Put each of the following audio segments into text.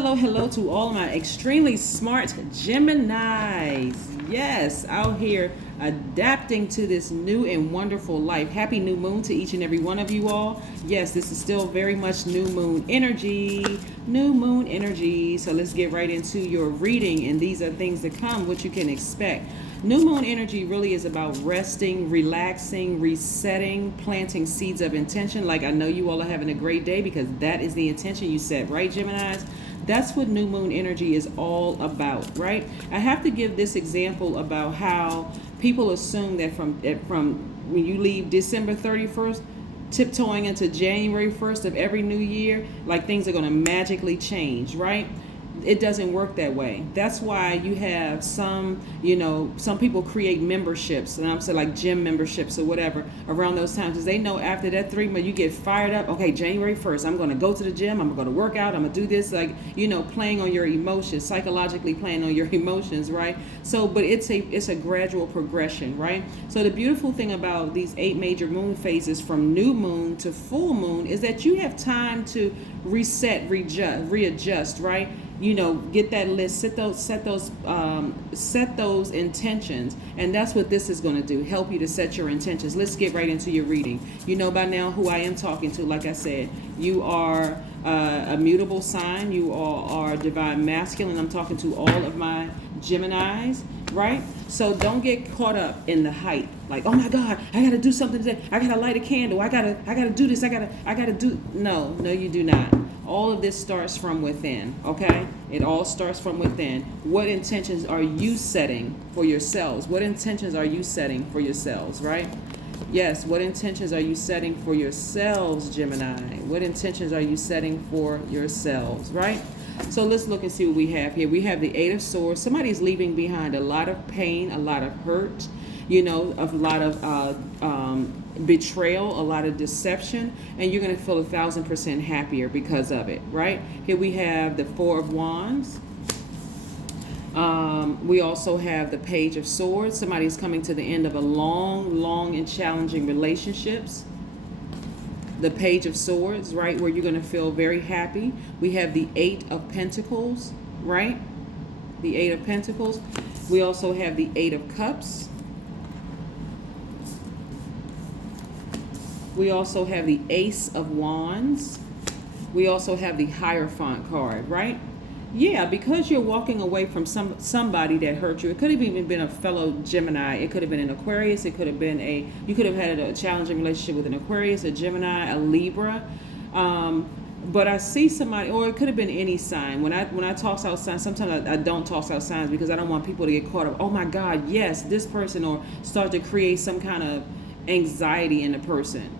Hello to all my extremely smart Geminis. Yes, out here adapting to this new and wonderful life. Happy new moon to each and every one of you all. Yes, this is still very much new moon energy. New moon energy. So let's get right into your reading, and these are things to come, what you can expect. New moon energy really is about resting, relaxing, resetting, planting seeds of intention. Like, I know you all are having a great day because that is the intention you set, right, Geminis? That's what new moon energy is all about, right? I have to give this example about how people assume that from when you leave December 31st, tiptoeing into January 1st of every new year, like things are going to magically change, right? It doesn't work that way. That's why you have some people create memberships, and I'm saying like gym memberships or whatever around those times, because they know after that 3 months you get fired up. Okay, January 1st, I'm going to go to the gym. I'm going to work out. I'm going to do this, like, playing on your emotions, psychologically playing on your emotions, right? So, but it's a gradual progression, right? So the beautiful thing about these 8 major moon phases from new moon to full moon is that you have time to reset, readjust, right? Get that list, set those intentions, and that's what this is going to do, help you to set your intentions. Let's get right into your reading. You know by now who I am talking to. Like I said, you are a mutable sign. You all are divine masculine. I'm talking to all of my Geminis, right? So don't get caught up in the hype. Like, oh my God, I gotta do something today. I gotta light a candle. I gotta do this. I gotta do. No, you do not. All of this starts from within, okay? It all starts from within. What intentions are you setting for yourselves? What intentions are you setting for yourselves, right? Yes, what intentions are you setting for yourselves, Gemini? What intentions are you setting for yourselves, right? So let's look and see what we have here. We have the 8 of Swords. Somebody's leaving behind a lot of pain, a lot of hurt, a lot of betrayal, a lot of deception, and you're going to feel 1,000% happier because of it, right? Here we have the 4 of Wands. We also have the Page of Swords. Somebody's coming to the end of a long and challenging relationships. The Page of Swords, right, where you're going to feel very happy. We have the 8 of Pentacles, right? The 8 of Pentacles. We also have the 8 of Cups. We also have the Ace of Wands. We also have the Hierophant card, right? Yeah, because you're walking away from somebody that hurt you. It could have even been a fellow Gemini. It could have been an Aquarius. It could have been you could have had a challenging relationship with an Aquarius, a Gemini, a Libra. But I see somebody, or it could have been any sign. When I toss out signs, sometimes I don't toss out signs because I don't want people to get caught up. Oh my God, yes, this person, or start to create some kind of anxiety in a person.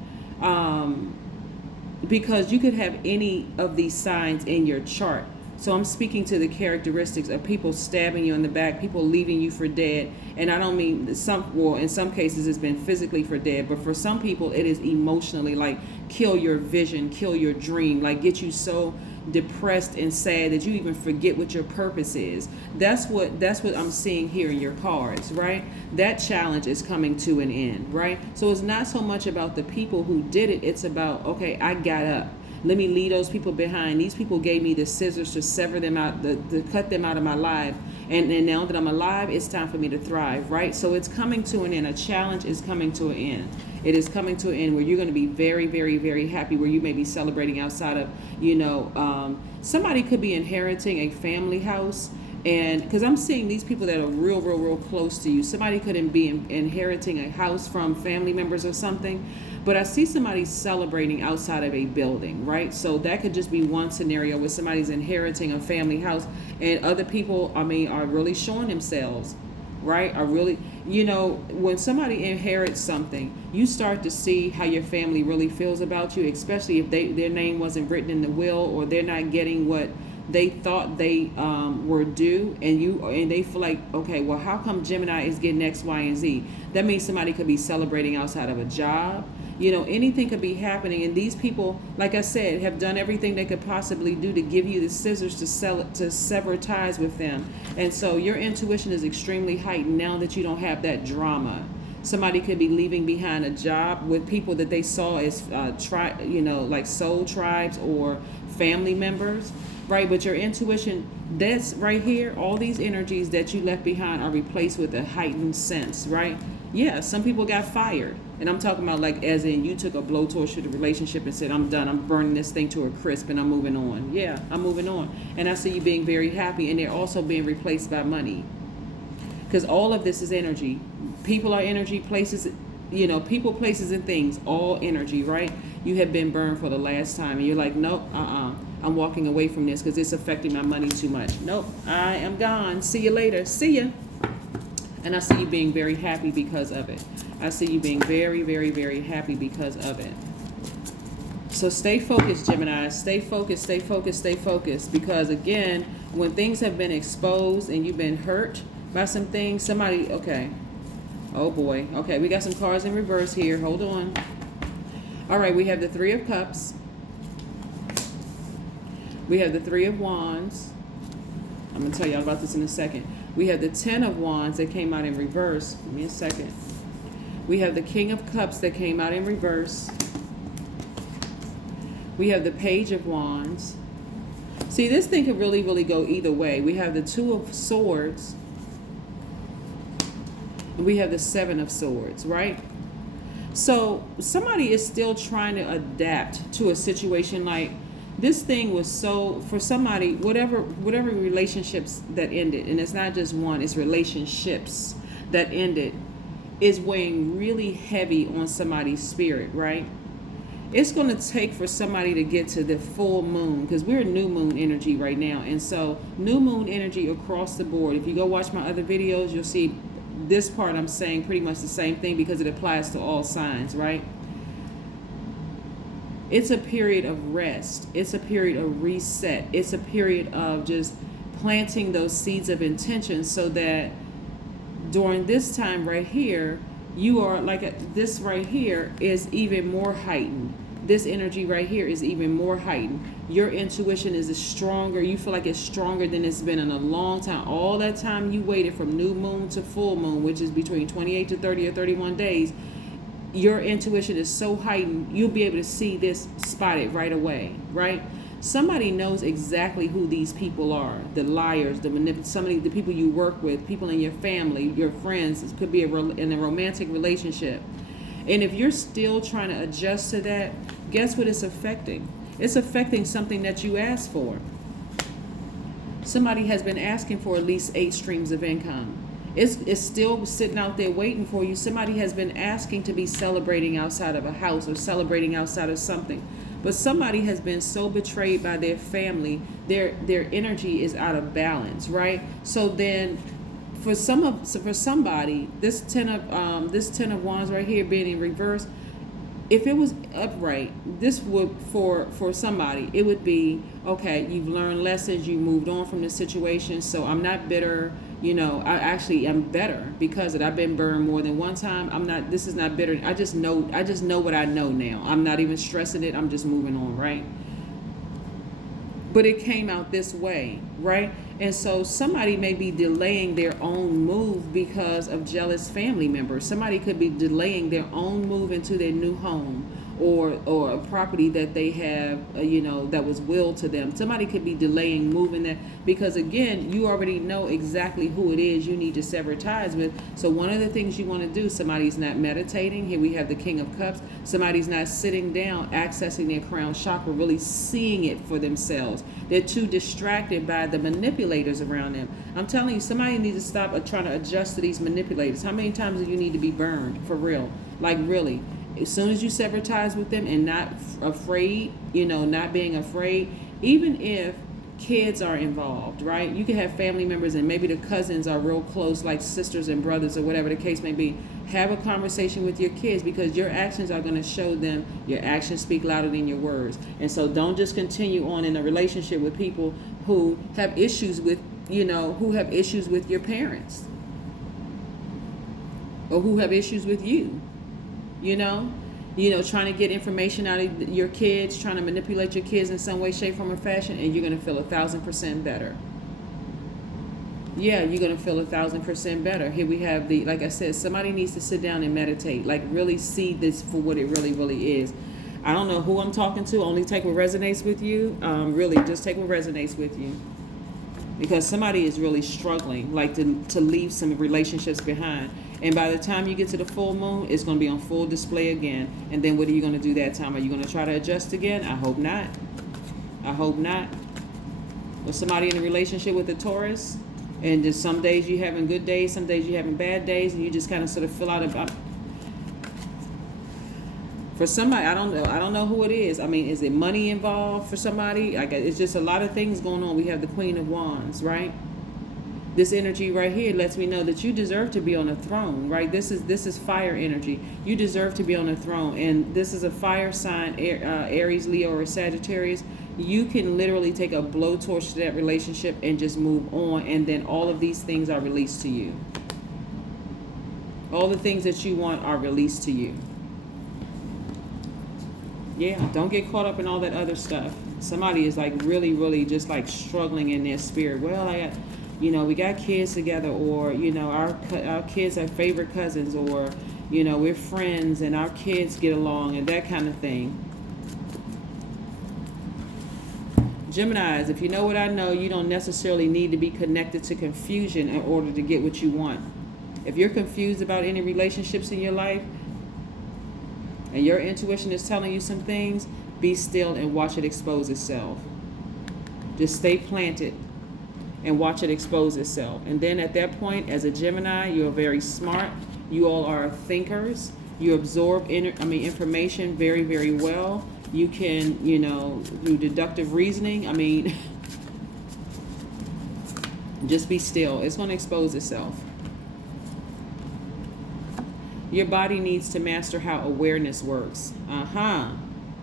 Because you could have any of these signs in your chart. So I'm speaking to the characteristics of people stabbing you in the back, people leaving you for dead. And I don't mean in some cases it's been physically for dead, but for some people it is emotionally, like kill your vision, kill your dream, like get you so depressed and sad that you even forget what your purpose is. That's what I'm seeing here in your cards, right? That challenge is coming to an end, right? So it's not so much about the people who did it. It's about, okay, I got up. Let me leave those people behind. These people gave me the scissors to sever them out, to cut them out of my life. And now that I'm alive, it's time for me to thrive, right? So it's coming to an end. A challenge is coming to an end. It is coming to an end where you're going to be very, very, very happy, where you may be celebrating outside of, somebody could be inheriting a family house. And because I'm seeing these people that are real close to you. Somebody could be inheriting a house from family members or something. But I see somebody celebrating outside of a building, right? So that could just be one scenario where somebody's inheriting a family house, and other people, are really showing themselves, right? Are really, when somebody inherits something, you start to see how your family really feels about you, especially if their name wasn't written in the will, or they're not getting what they thought they were due, and they feel like, okay, well, how come Gemini is getting X, Y, and Z? That means somebody could be celebrating outside of a job. Anything could be happening, and these people, like I said, have done everything they could possibly do to give you the scissors to sever ties with them. And so your intuition is extremely heightened now that you don't have that drama. Somebody could be leaving behind a job with people that they saw as like soul tribes or family members. right? But your intuition, that's right here, all these energies that you left behind are replaced with a heightened sense, right? Yeah, some people got fired. And I'm talking about like as in you took a blowtorch to the relationship and said, I'm done. I'm burning this thing to a crisp and I'm moving on. Yeah, I'm moving on. And I see you being very happy, and they're also being replaced by money. Because all of this is energy. People are energy, places, people, places, and things, all energy, right? You have been burned for the last time, and you're like, nope, I'm walking away from this because it's affecting my money too much. Nope, I am gone. See you later. See ya. And I see you being very happy because of it. I see you being very, very, very happy because of it. So stay focused, Gemini. Stay focused, stay focused, stay focused. Because again, when things have been exposed and you've been hurt by some things, somebody, okay. Oh boy. Okay, we got some cards in reverse here. Hold on. All right, we have the Three of Cups. We have the Three of Wands. I'm going to tell y'all about this in a second. We have the Ten of Wands that came out in reverse. Give me a second. We have the King of Cups that came out in reverse. We have the Page of Wands. See, this thing could really, really go either way. We have the Two of Swords. And we have the Seven of Swords, right? So somebody is still trying to adapt to a situation. Like this thing was so, for somebody, whatever relationships that ended, and it's not just one, it's relationships that ended, is weighing really heavy on somebody's spirit, right? It's going to take for somebody to get to the full moon, because we're new moon energy right now. And so new moon energy across the board. If you go watch my other videos, you'll see this part I'm saying pretty much the same thing because it applies to all signs, right? It's a period of rest. It's a period of reset. It's a period of just planting those seeds of intention so that during this time right here, you are like this right here is even more heightened. This energy right here is even more heightened. Your intuition is stronger. You feel like it's stronger than it's been in a long time. All that time you waited from new moon to full moon, which is between 28 to 30 or 31 days, your intuition is so heightened, you'll be able to see this spotted right away, right? Somebody knows exactly who these people are. The liars, the people you work with, people in your family, your friends. It could be in a romantic relationship. And if you're still trying to adjust to that, guess what it's affecting? It's affecting something that you asked for. Somebody has been asking for at least 8 streams of income. It's still sitting out there waiting for you. Somebody has been asking to be celebrating outside of a house or celebrating outside of something. But somebody has been so betrayed by their family, their energy is out of balance, right? So then for somebody, this ten of Wands right here being in reverse, if it was upright, this would for somebody, it would be, okay, you've learned lessons, you moved on from the situation, so I'm not bitter. I actually am better because I've been burned more than one time. This is not bitter. I just know what I know now. I'm not even stressing it. I'm just moving on, right? But it came out this way, right? And so somebody may be delaying their own move because of jealous family members. Somebody could be delaying their own move into their new home or a property that they have, that was willed to them. Somebody could be delaying moving that because, again, you already know exactly who it is you need to sever ties with. So one of the things you want to do, somebody's not meditating. Here we have the King of Cups. Somebody's not sitting down, accessing their crown chakra, really seeing it for themselves. They're too distracted by the manipulators around them. I'm telling you, somebody needs to stop trying to adjust to these manipulators. How many times do you need to be burned? For real. Like, really. As soon as you sever ties with them and not afraid, not being afraid, even if kids are involved, right? You can have family members and maybe the cousins are real close, like sisters and brothers or whatever the case may be. Have a conversation with your kids because your actions are going to show them. Your actions speak louder than your words. And so don't just continue on in a relationship with people who have issues with, who have issues with your parents or who have issues with you. Trying to get information out of your kids, trying to manipulate your kids in some way, shape, form, or fashion, and you're going to feel 1,000% better. Yeah, you're going to feel 1,000% better. Here we have like I said, somebody needs to sit down and meditate, like really see this for what it really, really is. I don't know who I'm talking to. Only take what resonates with you. Really, just take what resonates with you. Because somebody is really struggling, like to leave some relationships behind. And by the time you get to the full moon, it's going to be on full display again. And then what are you going to do that time? Are you going to try to adjust again? I hope not. I hope not. Or somebody in a relationship with a Taurus, and just some days you having good days, some days you having bad days, and you just kind of sort of fill out about. For somebody, I don't know who it is. I mean, is it money involved for somebody? It's just a lot of things going on. We have the Queen of Wands, right? This energy right here lets me know that you deserve to be on a throne, right? This is fire energy. You deserve to be on a throne, and this is a fire sign, Aries, Leo, or Sagittarius. You can literally take a blowtorch to that relationship and just move on, and then all of these things are released to you. All the things that you want are released to you. Yeah, don't get caught up in all that other stuff. Somebody is like really, really just like struggling in their spirit. Well, we got kids together, or, our kids are favorite cousins, or, we're friends and our kids get along, and that kind of thing. Geminis, if you know what I know, you don't necessarily need to be connected to confusion in order to get what you want. If you're confused about any relationships in your life, and your intuition is telling you some things, be still and watch it expose itself. Just stay planted and watch it expose itself. And then at that point, as a Gemini, you're very smart. You all are thinkers. You absorb information very, very well. You can, do deductive reasoning. Just be still. It's going to expose itself. Your body needs to master how awareness works.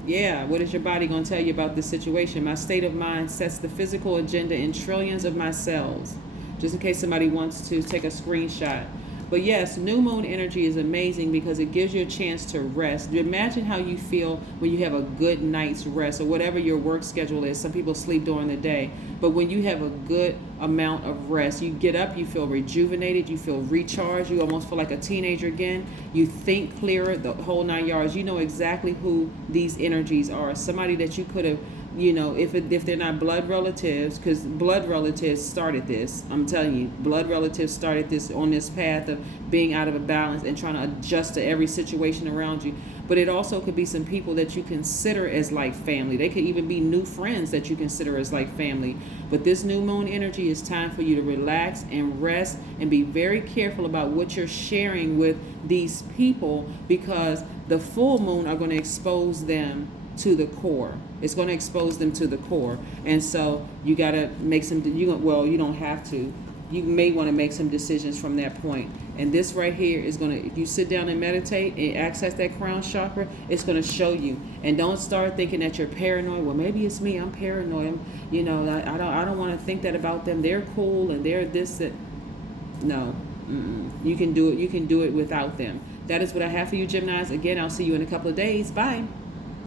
Yeah, what is your body going to tell you about this situation? My state of mind sets the physical agenda in trillions of my cells. Just in case somebody wants to take a screenshot. But yes, new moon energy is amazing because it gives you a chance to rest. Imagine how you feel when you have a good night's rest, or whatever your work schedule is. Some people sleep during the day. But when you have a good amount of rest, you get up, you feel rejuvenated, you feel recharged, you almost feel like a teenager again. You think clearer, the whole 9 yards. You know exactly who these energies are. Somebody that you could have, if they're not blood relatives, because blood relatives started this. I'm telling you, blood relatives started this on this path of being out of a balance and trying to adjust to every situation around you. But it also could be some people that you consider as like family. They could even be new friends that you consider as like family. But this new moon energy is time for you to relax and rest and be very careful about what you're sharing with these people, because the full moon are going to expose them to the core. It's going to expose them to the core. And so you got to make some, you don't have to. You may want to make some decisions from that point. And this right here is going to, if you sit down and meditate and access that crown chakra, it's going to show you. And don't start thinking that you're paranoid. Well, maybe it's me. I'm paranoid. I don't want to think that about them. They're cool and they're this, that. No. You can do it. You can do it without them. That is what I have for you, Geminis. Again, I'll see you in a couple of days. Bye.